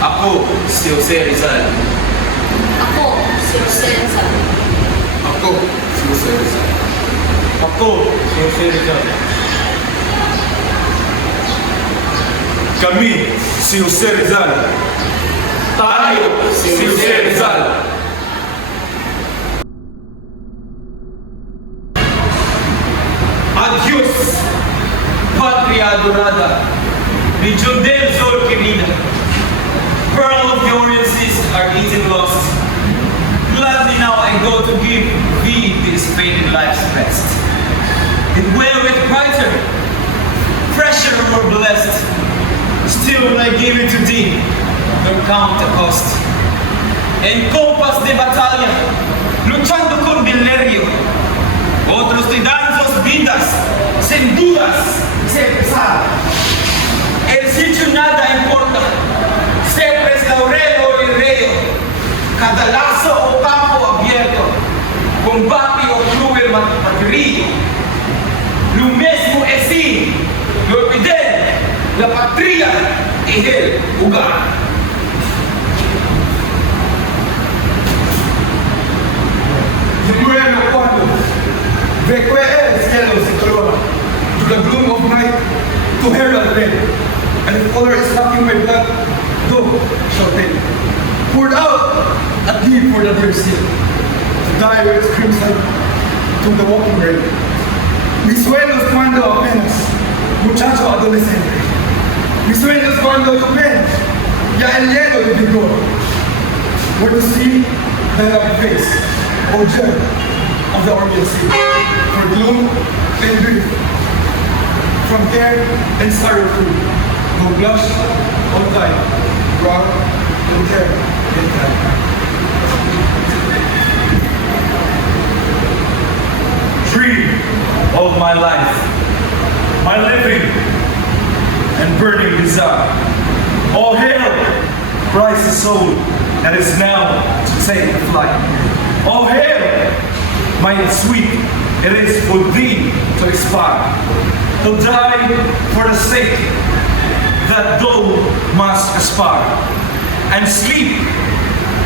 Ako, si Jose Rizal. Ako, si Jose Rizal. Ako, si Jose Rizal. Ako, si Jose Rizal. Kami, si Jose Rizal. Tayo, si Jose Rizal. Adios, Patria Adorada, Region del Sol querida. Pearl of the Orient Seas are eaten lost. Gladly now I go to give thee this faded life's best. It wherewith brighter, fresher, more blessed. Still I give it to thee, don't count the cost. En compas de batalla, luchando con Valerio. Otros te dan sus vidas, sin dudas, sin pesar. El sitio nada importa, siempre es laurelo y reo. Cada lazo o campo abierto, combate o cruel martirio. Lo mismo es sí, lo olvidé, la patria y el lugar. Muero cuando recué el cielo se corona to the gloom of night to herald men, and if color is sucking my blood, go shall take. Poured out a deep for the dear sea, to die with its crimson to the walking rain. Mis sueños cuando apenas, muchacho adolescente. Mis sueños cuando apenas, ya el hielo de vigor. Where to see thy lovely face, O gem of the Orient Sea, for gloom and grief, from care and sorrowful, no blush or time, wrong and care and time. Dream of my life, my living and burning desire. All hail, Christ's soul that is now to take flight. All hail, my sweet, it is for thee to expire, to die for the sake that thou must aspire, and sleep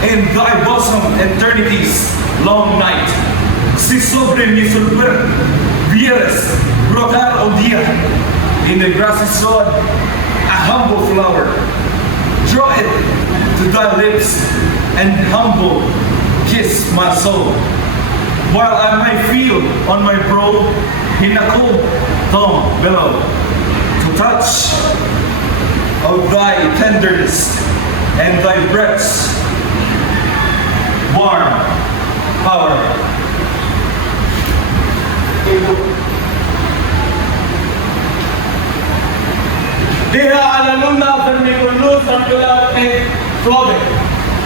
in thy bosom eternity's long night. Si sobre mi solver vieres brotar un día in the grassy sod a humble flower, draw it to thy lips and humble kiss my soul, while I may feel on my brow in a cold tongue below, to touch of thy tenderness and thy breath's warm power. Deja a la luna verme con luz ampliamente suave.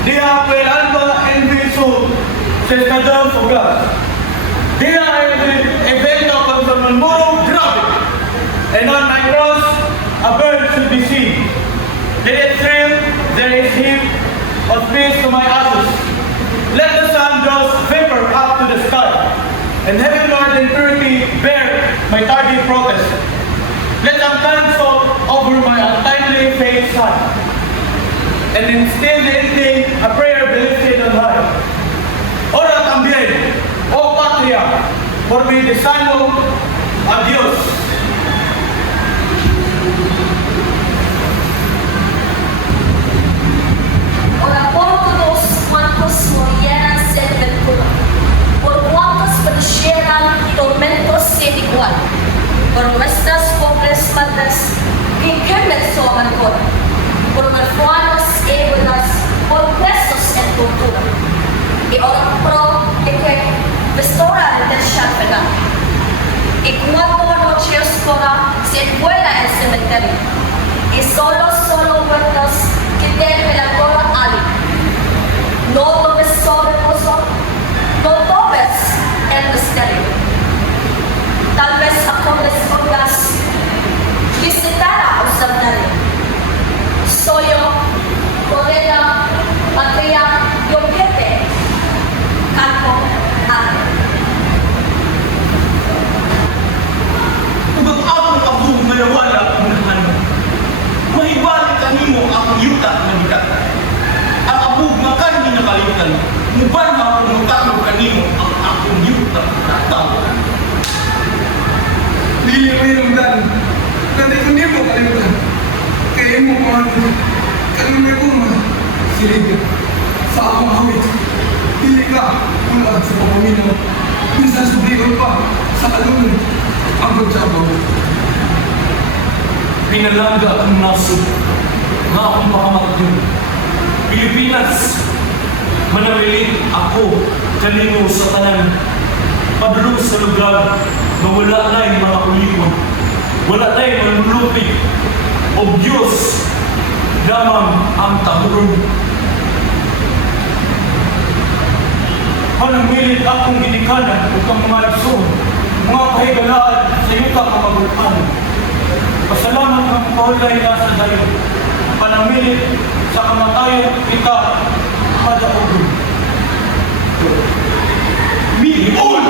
Deja que el alma en mi sur se escandal fugaz. Deja el evento con su murmuro grave. And on my cross a bird should be seen. Let it thrill, there is heap of peace to my ashes. Let the sun draw vapor up to the sky, and heavenward in purity bear my tardy protest. Let them cancel over my untimely fate son, and instill in me a prayer believed on high. Ora también, oh patria, por mi desano, adiós. Ora por todos cuantos murieran sin ventura, por cuantos padecieran tormentos sin igual, por nuestras pobres madres que quemen su amargura, por huérfanos e viudas, por presos en tortura. Y ora y 4 noches se vuela el cementerio. Y solo muertos que den veladora ali. No tomes sobre vosotros, no tomes el misterio. Tal vez ako les pongas visitar a cementerio. Soy yo, Correa, Patria, Yorquete, Campo, Ate. Kung ang abog malawala ang ano, mahibalik kanimo ang yuta na bigat. Ang abog makani na kalimutan, muban ako mutano kanimo ang akong yuta na tao. Dili mo hinungdan. Dati ko niyo mo kalimutan. Kaya mo mga kalimay ko mga silid sa akong awit. Dili ka ulag sa pamaminaw. Minsan subligon pa sa kalunod ang pagsabaw. Pinalangga ang nasod nga akong makamakagin. Pilipinas, manalilit ako kanino sa tanan. Padulong sa lugar na wala na yung mga ulikon. Wala na yung manlupig o Diyos damang ang tahuron. Panamilit akong ginikanan o kang mga igsoon, mga kahigalaan sa yuta kamagulpan. Pasalamat ng paulay na sa dayo. Panamilit sa kamatayan kita kada ogun. Miul